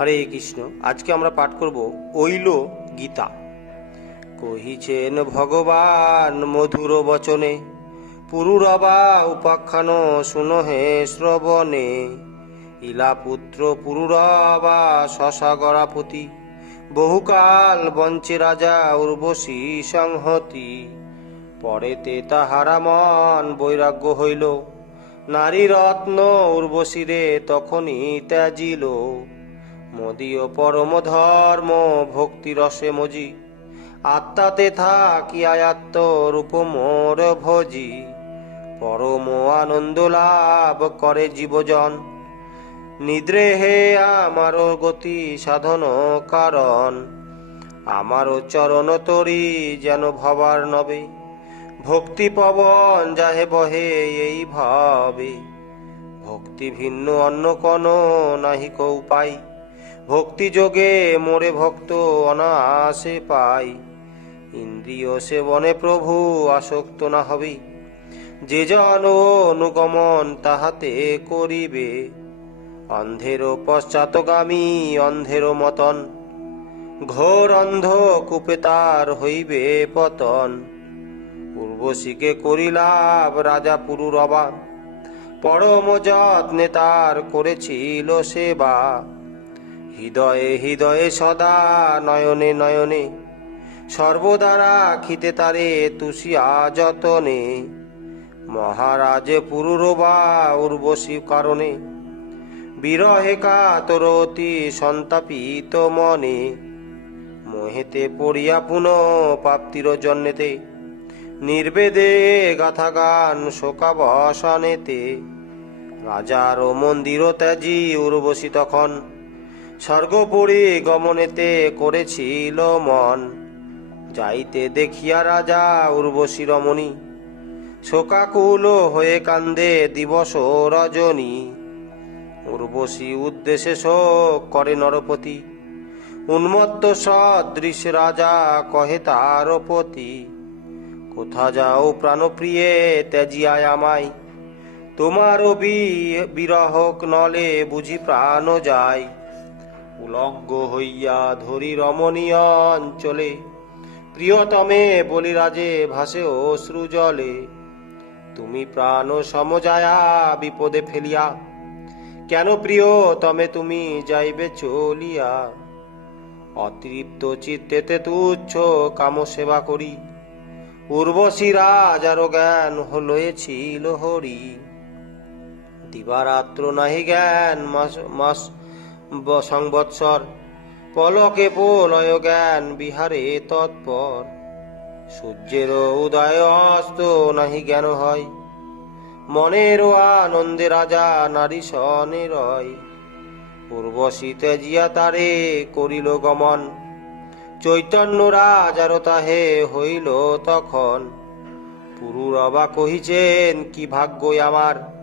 হরে কৃষ্ণ, আজকে আমরা পাঠ করব ঐল গীতা। কহিছেন ভগবান মধুর বচনে, পুরুরবা উপাখ্যান শুনো হে শ্রবণে। ইলাপুত্র পুরুরবা শশাগরাপতি, বহুকাল বঞ্চে রাজা উর্বশী সংহতি। পরেতে তাহারা মন বৈরাগ্য হইল নারী রত্ন উর্বশীরে তখনই ত্যাজিল। মদীয় পরম ধর্ম ভক্তি রসে মজি। আত্মাতে থাকি আয়াত্ত রূপ মোর ভজি। পরম আনন্দ লাভ করে জীবজন। নিদ্রে হে আমার গতি সাধন কারণ। আমার চরণ তরি যেন ভবার নবে। ভক্তি পবন যাহে বহে এই ভাবে। ভক্তি ভিন্ন অন্য কোন নাহি কৌ পাই ভক্তি যোগে মোরে ভক্ত অনায়াসে পাই। ইন্দ্রিয় সেবনে প্রভু আসক্ত না হবি। যে জন অনুগমন তাহাতে করিবে। অন্ধের পশ্চাৎগামী, অন্ধের মতন। ঘোর অন্ধ কূপে তার হইবে পতন। পূর্বশীকে করিলাভ রাজা পুরুরবা পরম যত্নে তার করেছিল সেবা। হৃদয়ে হৃদয়ে সদা নয়নে নয়নে সর্বদারা খিতে তারে তুষিয়া যতনে মহারাজ পুরুরবা উর্বশী কারণে, বিরহে কাতরতি সন্তাপিত মনে। মোহেতে পড়িয়া পুনঃ প্রাপ্তির জন্যেতে, নির্বেদে গাথা গান শোকাবসানেতে। রাজার ও মন্দির ত্যাজি উর্বশী তখন স্বর্গপুরী গমনেতে করেছিল মন। যাইতে দেখিয়া রাজা উর্বশী রমণী, শোকাকুল হয়ে কান্দে দিবস রজনী। উর্বশী উদ্দেশ্যে শোক করে নরপতি, উন্মত্ত সদৃশ রাজা কহে তার পতি, কোথা যাও প্রাণপ্রিয়ে ত্যাজিয়ায় আমায়। তোমারও বিরহক নলে বুঝি প্রাণ যায়। উলঙ্গ হইয়া ধরি রমণীয় অঞ্চলে। প্রিয়তমে বলিরাজে ভাসে অশ্রু জলে। তুমি প্রাণ সমজায়া বিপদে ফেলিয়া। কেন প্রিয় তমে তুমি যাইবে চলিয়া? অতৃপ্ত চিত্তেতে তুচ্ছ কাম সেবা করি। উর্বশী রাজারও জ্ঞান হলয়েছিল হরি। দিবারাত্র নাহি জ্ঞান মাস সংবৎসর পলকে পোলয় জ্ঞান বিহারে তৎপর। সূর্যের উদয় অস্ত নাহি জ্ঞান হয়। মনের আনন্দে রাজা নারী সনে রয়। পূর্বশীতে জিয়া তারে করিল গমন। চৈতন্য রাজার তাহে হইল তখন। পুরুরবা কহিছেন, কি ভাগ্যই আমার?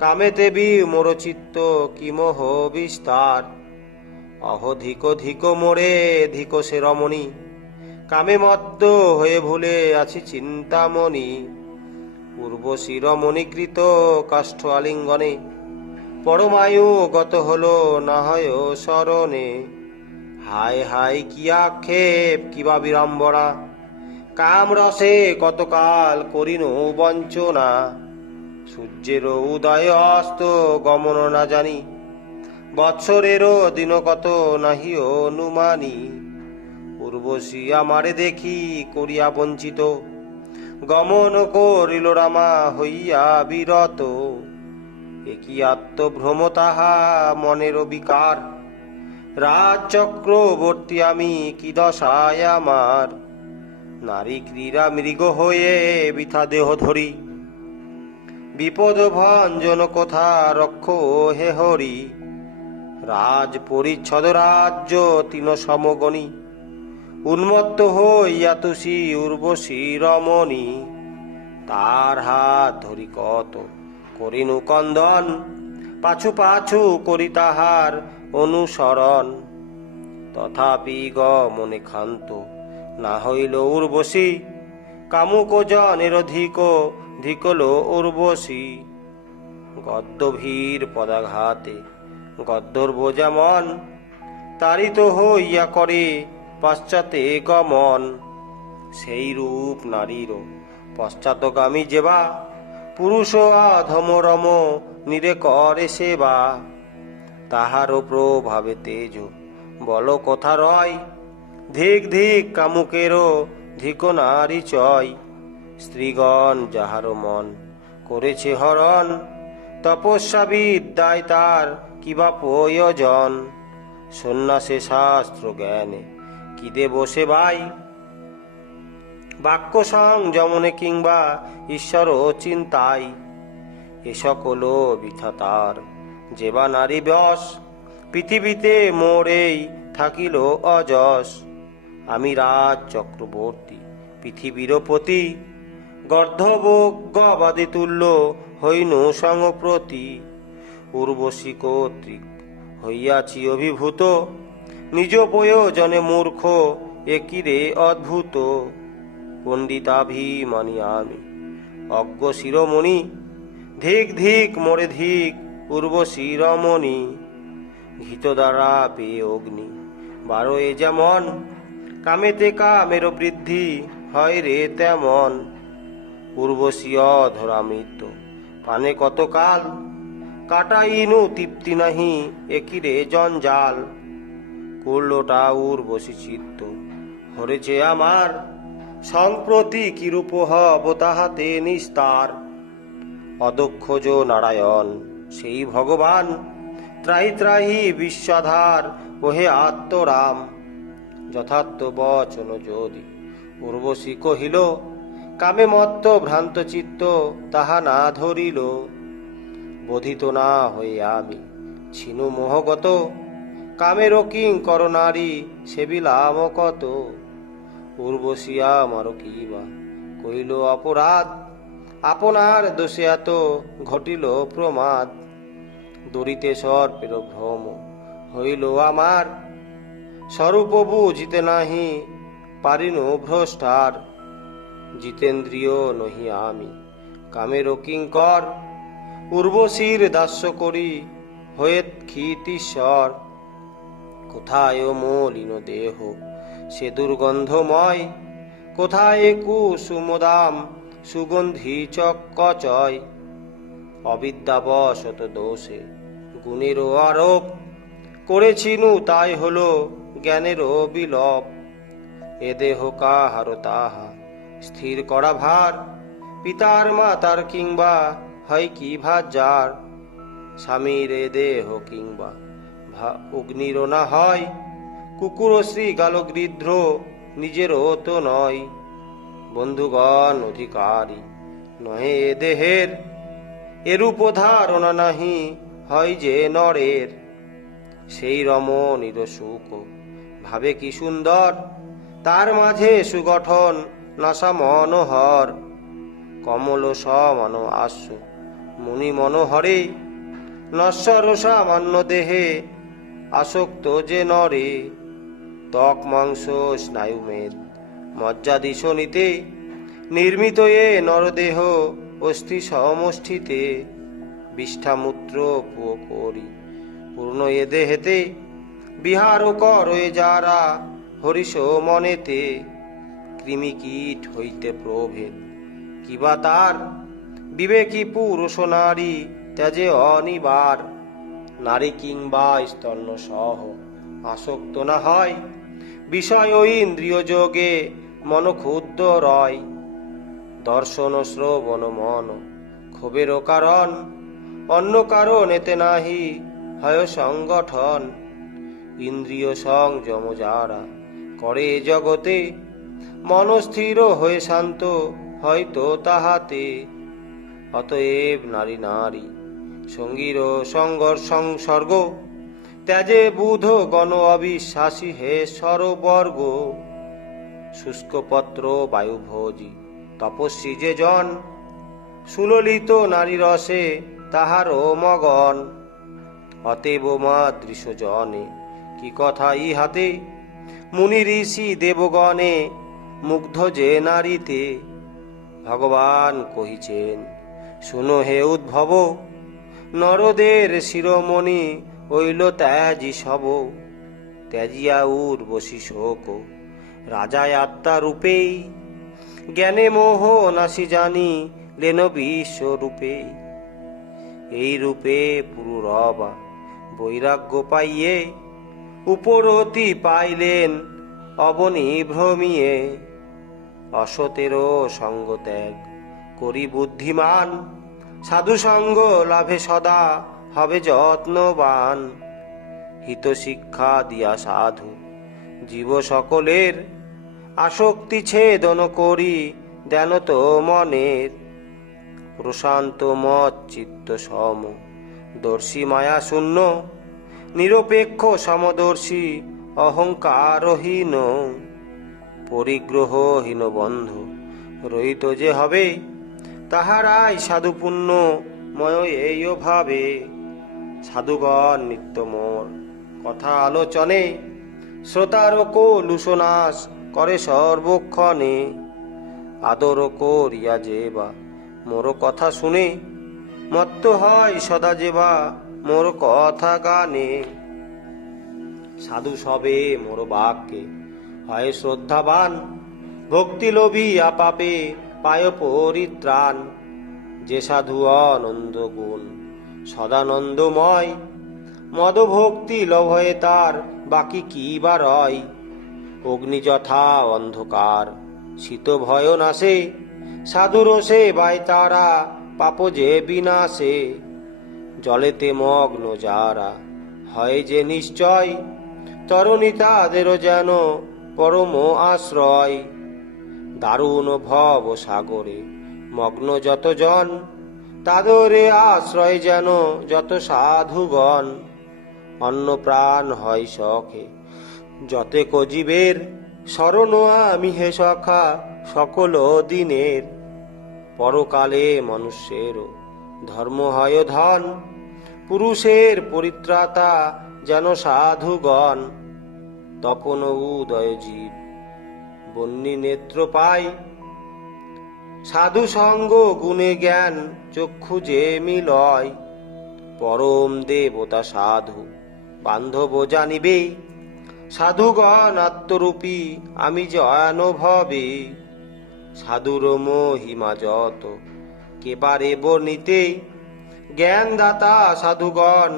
কামেতে বি মোর চিত্ত কি মোহ বিস্তার অহধিক ধিক মোরে, ধিক সে রমণী। কামে মত্ত হয়ে ভুলে আছি চিন্তামণি। পূর্বশী রমণীকৃত কাষ্ঠ আলিঙ্গনে। পরমায়ু গত হলো না হয় স্মরণে হায় হায়, কি আক্ষেপ কিবা কাম রসে কতকাল করিনু বঞ্চনা। সূর্যের উদয় অস্ত গমন না জানি। বৎসরেরও দিন কত নাহি অনুমানি। উর্বশী আমারে দেখি করিয়া বঞ্চিত। গমন করিল রামা হইয়া বিরত। একই আত্মভ্রম তাহা মনের বিকার রাজ চক্রবর্তী আমি কি দশায় আমার? নারী ক্রীড়া মৃগ হয়ে বৃথা দেহ ধরি। বিপদ ভঞ্জন কথা রক্ষ হে হরি। রাজ পরিচ্ছদ রাজ্য তিন সমগণী। উন্মত্ত হইয়া তুষি উর্বশী রমণী। তার হাত ধরি কত করিনু কন্দন, পাছু পাছু করি তাহার অনুসরণ। তথাপি গ মনে ক্ষান্ত, না হইল উর্বশী, কামুক জনের ধিক ধিকল উর্বশী। গদ্যভীর পদাঘাতে গদ্যর বোঝা মন। তারিত হইয়া করে পাশ্চাতে গমন। সেই রূপ নারীরও পশ্চাৎগামী যেবা। পুরুষ আধমরম নিরে করে সেবা। তাহারও প্রভাবে তেজ, বল কথা রয়। ধিক ধিক কামুকেরও ধিক নারী চয়। স্ত্রীগণ যাহার মন করেছে হরণ, তপস্যা বিদ্যায় তার কিবা প্রয়োজন। সন্ন্যাসে শাস্ত্র জ্ঞানে কি দে বসে ভাই বাক্য সংযমনে কিংবা ঈশ্বর চিন্তায় এ সকল বৃথা তার যেবা নারী বস পৃথিবীতে মোরেই থাকিল অজস আমি রাজ চক্রবর্তী পৃথিবীর পতি গর্ধব গবাদি তুল্য হইনু সংপ্রতি উর্বশী কর্তৃক হইয়াছি অভিভূত। নিজ প্রয়োজনে মূর্খ একিরে অদ্ভুত? পণ্ডিতাভিমানী আমি, অজ্ঞ শিরোমণি, ধিক ধিক মোরে ধিক উর্বশী রমণী। ঘিত দ্বারা পেয়ে অগ্নি বারো এ যেমন, কামেতে কামের বৃদ্ধি, হয় রে তেমন। উর্বশী অধরা মৃত্যু পানে কতকাল কাটাইনু তৃপ্তি নাহি, একিরে জঞ্জাল। করলোটা উর্বশী চিত্ত, হরেছে আমার। সম্প্রতি কিরূপ হব তাহাতে নিস্তার? অদক্ষজ নারায়ণ, সেই ভগবান। ত্রাহি ত্রাহি বিশ্বাধার, ওহে আত্মরাম। যথার্থ বচন যদি, উর্বশী কহিল কামে মত্ত ভ্রান্ত চিত্ত তাহা না ধরিল। বোধিত না হয়ে আমি ছিনু মোহগত। কামের কিং কর নারী সেবিলাম কত। উর্বশিয়া মারো কিবা কইল অপরাধ। আপনার দোষে এত ঘটিল প্রমাদ। দরিতে সর্পের ভ্রম হইল আমার। স্বরূপ বুঝিতে নাহি, পারিনু ভ্রষ্টার। জিতেন্দ্রিয় নহি আমি। কামের কিঙ্কর উর্বশীর দাস্য করি হয়ে ক্ষিতিশ্বর কোথায় মলিন দেহ, সে দুর্গন্ধময়। কোথায় কুসুমদাম, সুগন্ধি চকচয় অবিদ্যাবশত দোষে গুণেরও আরোপ করেছিনু তাই হলো জ্ঞানেরও বিলোপ। এ দেহ কাহার তাহা স্থির করা ভার। পিতার মাতার কিংবা হয় কি ভাজার স্বামীর এ দেহ কিংবা অগ্নিরও না হয়। কুকুর শ্রী গাল গৃধ্র নিজেরও তো নয়। বন্ধুগণ, অধিকারী নহে এ দেহের। এরূপ ধারণা নাহি, হয় যে নরের। সেই রমণীর সুখ, ভাবে কি সুন্দর। তার মাঝে সুগঠন নাসা মনোহর, কমল সমান আস্য মুনি মনোহরে নশ্বর সামান্য দেহে, আসক্ত যে নরে, ত্বক মাংস স্নায়ু মেদ মজ্জাদি শনিতে নির্মিত এ নরদেহ অস্থি সমষ্টিতে, বিষ্ঠামূত্র পুয় করি, পূর্ণ এ দেহেতে বিহার কর যারা হরিষ মনেতে কৃমি কীট হইতে প্রভেদ। কিবা তার? বিবেকী পুরুষ নারী ত্যাজে অনিবার। নারী কিংবা স্তন্য সহ আসক্ত না হয়। বিষয় ও ইন্দ্রিয় যোগে মন ক্ষুদ্র রয়। দর্শন শ্রবণ মন ক্ষোভেরও কারণ। অন্য কারণ এতে নাহি হয় সংগঠন। ইন্দ্রিয় সংযম যারা করে জগতে মনস্থির হয়ে শান্ত হয়তো তাহাতে। অতএব নারী নারী, সঙ্গীর সংঘর্ষ, সংসর্গ, ত্যাজে বুধ গণ অবিশ্বাসী হে সরবর্গ শুষ্ক পত্র বায়ু ভোজি তপস্বী যে জন, সুললিত নারী রসে তাহারও মগন। অতএব মা দৃশ্য জনে কি কথা ইহাতে? মুনি ঋষি দেবগণে মুগ্ধ যে নারীতে ভগবান কহিছেন, শুনো হে উদ্ভব, নরদের শিরোমণি হইল ত্যাজি সব, ত্যাজিয়া উর্বশী শোক। রাজায় আত্মা রূপেই, জ্ঞানে মোহ নাসি জানি লেন বিশ্বরূপে এই রূপে পুরুরবা বৈরাগ্য পাইয়ে, উপরতি পাইলেন অবনী ভ্রমিয়ে অসতেরও সঙ্গ ত্যাগ করি বুদ্ধিমান। সাধু সঙ্গ লাভে সদা হবে যত্নবান। হিত শিক্ষা দিয়া সাধু, জীব সকলের। আসক্তি ছেদন করি দেন তো মনের। প্রশান্ত মত চিত্ত সম, দর্শী মায়া শূন্য। নিরপেক্ষ সমদর্শী, অহংকারহীন। পরিগ্রহহীন বন্ধু, রহিত যে হবে, তাহারাই সাধুপুণ্য ময় এই ভাবে। সাধুগণ নিত্য মোর কথা আলোচনে, শ্রোতার লুসনাশ করে সর্বক্ষণে। আদর করিয়া যে বা মোর কথা শুনে, মত্ত হয় সদা যেবা মোর কথা গানে। সাধু সবে মোর বাক্যে হয় শ্রদ্ধাবান ভক্তি লোভী আপাপে পায় পরিত্রাণ। যে সাধু অনন্দ গুণ, সদানন্দময় মদ ভক্তি লভয়ে তার বাকি কি বা রয়? অগ্নি যথা অন্ধকার শীত ভয় নাশে সাধু রসে বাই তারা, পাপ যে বিনাশে। জলেতে মগ্ন যারা, হয় যে নিশ্চয়, তরুণী তাদেরও যেন পরম আশ্রয়। দারুণ ভব সাগরে মগ্ন যতজন, তাদরে আশ্রয় যেন যত সাধুগণ। অন্য প্রাণ হয় শখে যতে কজিবের, শরণ আমি হে সখা, সকল দিনের। পরকালে মনুষ্যেরও ধর্ম হয় ধন, পুরুষের পরিত্রাতা যেন সাধুগণ। তপন উদয় জীব। বন্যী নেত্র পায় সাধু সঙ্গ গুণে জ্ঞান, চক্ষু যে মিলয়। পরম দেবতা সাধু, বান্ধব জানিবে সাধুগণ আত্মরূপী, আমি জয়ানুভবে সাধুর মহিমা যত, কে পারে বর্ণিতে। জ্ঞানদাতা সাধুগণ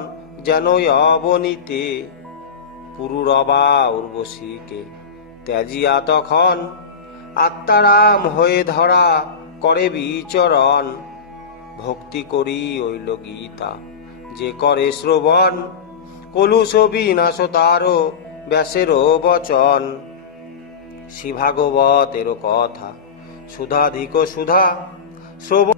যেন অবনীতে। পুরুরবা উর্বশীকে। ত্যাজিয়া তখন আত্মারাম হয়ে ধরা করে বিচরণ। ভক্তি করি ঐল গীতা, যে করে শ্রবণ। কলুষ বিনাশ তারও ব্যাসেরও বচন। শিভাগবতের কথা, সুধাধিক সুধা, শ্রবণ